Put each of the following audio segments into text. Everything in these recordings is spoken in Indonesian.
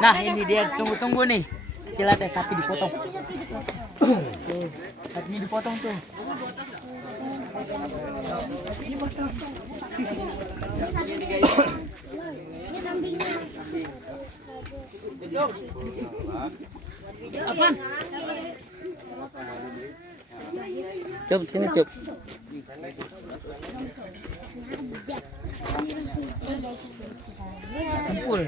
Nah ini dia, tunggu nih. Kita lihat ya, sapi dipotong. Tuh, sapinya dipotong tuh. Apaan? Coba sini coba. Simpul.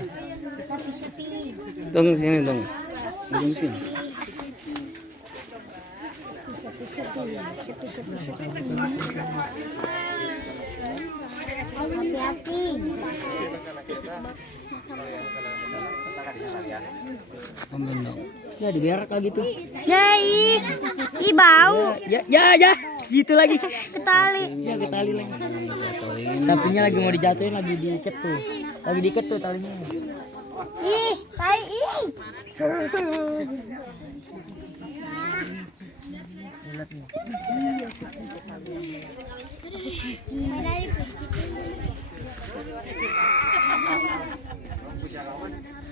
Dong sini dong. Dong sini. Hati-hati. Ya diberak lagi tuh. Yai, ih bau. Ya, situ lagi. Ketali. Ya ketali lagi. Sapinya lagi mau dijatuhin, lagi diikat tuh. Lagi diikat tuh talinya. Ih, tai ih.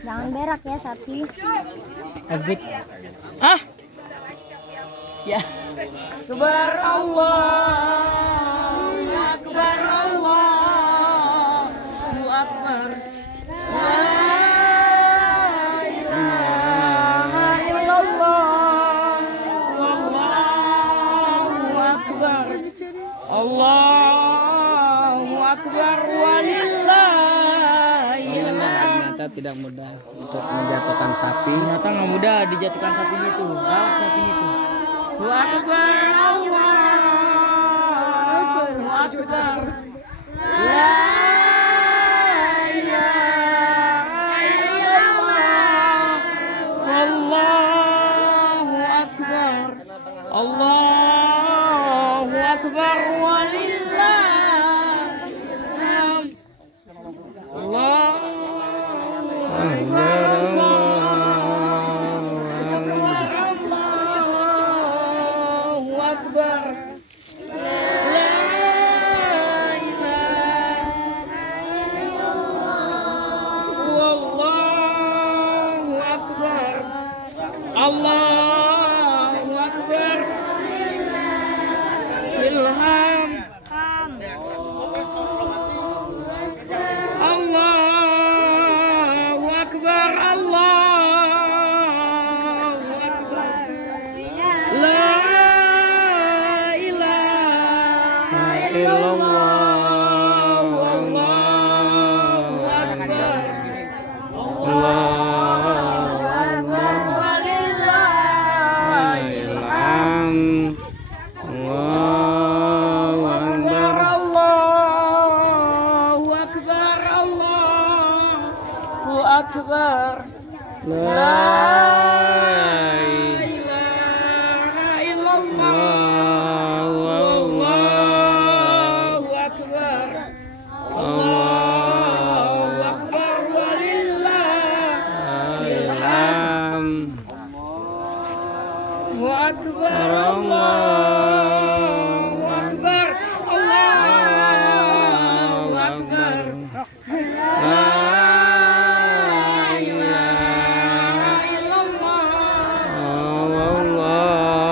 Jangan berak ya sapi. Abik. Ah. Ya. Akbar Allah. Akbar Allah. Akbar. La ilaha illallah. Wallahu akbar. Allahu akbar walillahil hamd. Ternyata tidak mudah untuk menjatuhkan sapi. Ternyata nggak mudah dijatuhkan sapinya itu. Galak sapinya itu. Allahu akbar Allahu akbar. La ilaha illallah. Wallahu akbar. Allahu akbar walillahil hamd. Allahu akbar. La ilaha wallahu akbar. Allahu akbar. Ilham. Allahu akbar. Allahu akbar. La ilaha illallah. Wallahu akbar. Allahu akbar. Walillahil hamd. Allahu akbar. Allahu akbar. Allahu akbar. La ilaha illallah. Wallahu akbar. Allahu akbar walillahil hamd. Allahu akbar. Allahu akbar. Allahu akbar. La ilaha illallah. Wallahu akbar.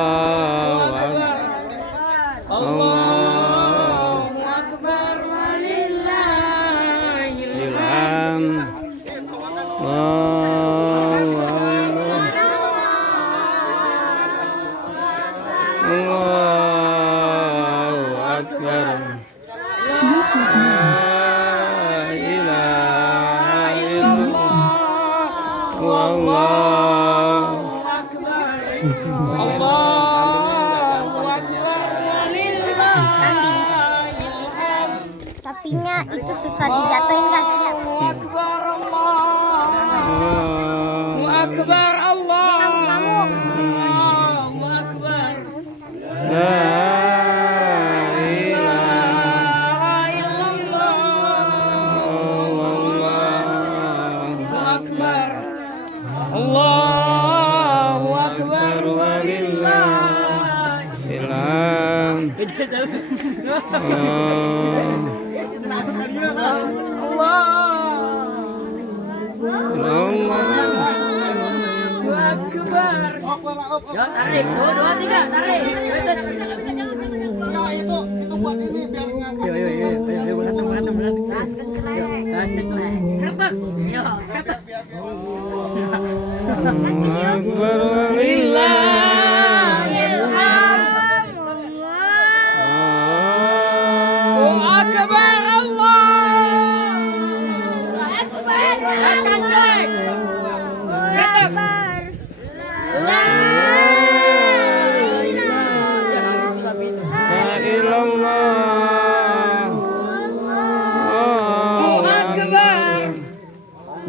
Allahu akbar walillahil hamd. Allahu akbar. La ilaha illallah. Wallahu akbar. Allahu akbar walillahil hamd. Sapinya itu susah dijatuhin guys ya. Allahu akbar. Allahu akbar. Allah. Dia ngamuk-ngamuk. Allahu akbar. La ilaha illallah. Wallahu akbar. Allahu akbar walillahil hamd. Allah. Allah. Ya, tarik. 2, 2, 3, tarik. Itu buat ini biar ngangkut. Yo, berantem. Gas kecelek. Kerebek. Yo, kerebek. Akbar walillah. Akbar Allah. Gas kecelek. Kerebek. La illallah. Akbar.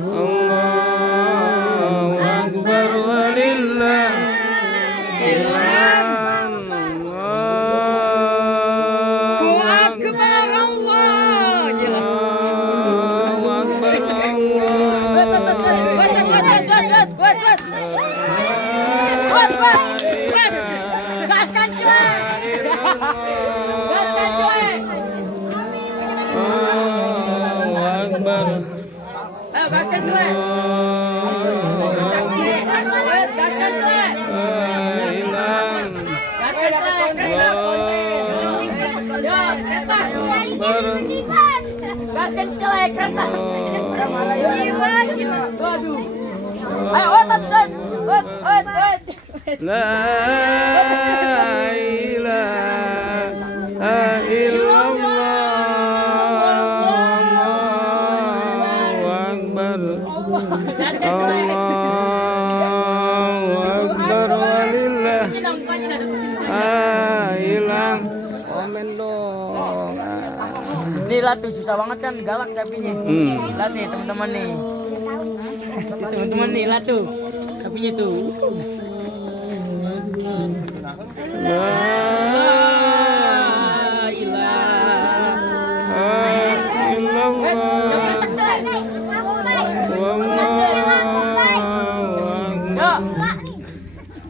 Allahu akbar walillah. Akbar Allah. Allahu akbar Gaskan cuek. Gaskan cuek. Allahu akbar. Ayo gaskan cuek. Gaskan cuek. Hilang. Gaskan cuek. Yo, kereta. Gaskan cuek kereta. Waduh. Ayo, otot. La ilaha illallah. Allahu akbar. Allahu akbar walillah. Hilang. Komen dong. Nih Latu susah banget kan, galak sapinya. Lihat nih teman-teman nih. Teman-teman nih Latu. Sapinya tuh. La ilaha illallah.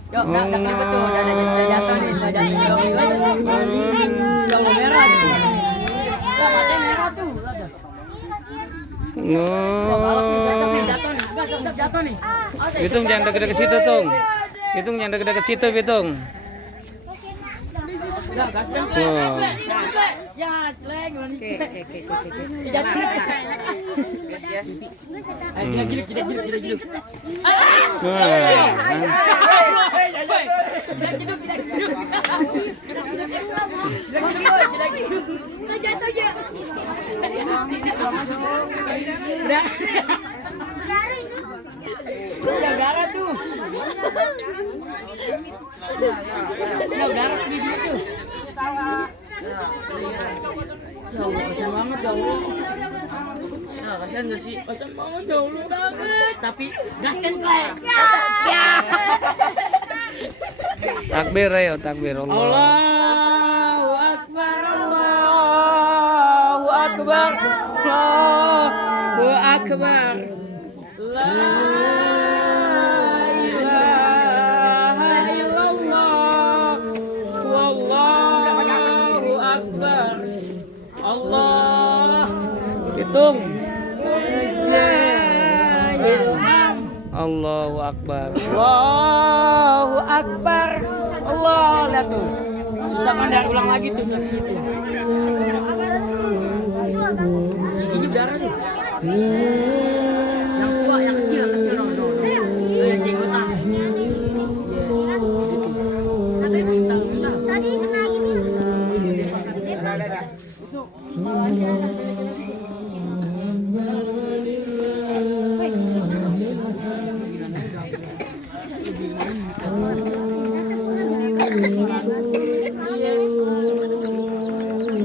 Yuk, nggak kelihatan tuh, udah jatuh nih, udah jatuh. Kalau merah gitu. Lah, matanya merah tuh. Jatuh nih. Bitung jangan deket-deket situ, Tung. Bitung jangan deket-deket situ, Bitung. Gaskan ya, celeng gimana sih? Jatuh. Gila. Udah garah tuh. Udah garah gitu. Ya Allah, kasihan banget ya Allah. Nah, kasihan gak sih? Kasihan banget ya Allah banget. Tapi gaskan klek. Ya. Takbir ayo, takbir Allah. Allahu Akbar. Allahu Akbar. Allahu Akbar. La ilaha illallah. Wallahu Akbar. Allah. Hitung. Allahu Akbar. Allahu Akbar. Allah, lihat tuh. Susah kan dari ulang lagi tuh sapi itu. Giginya darah tuh. Yang tua, yang kecil no. Yang jenggotan. Tadi kena gini. Ada.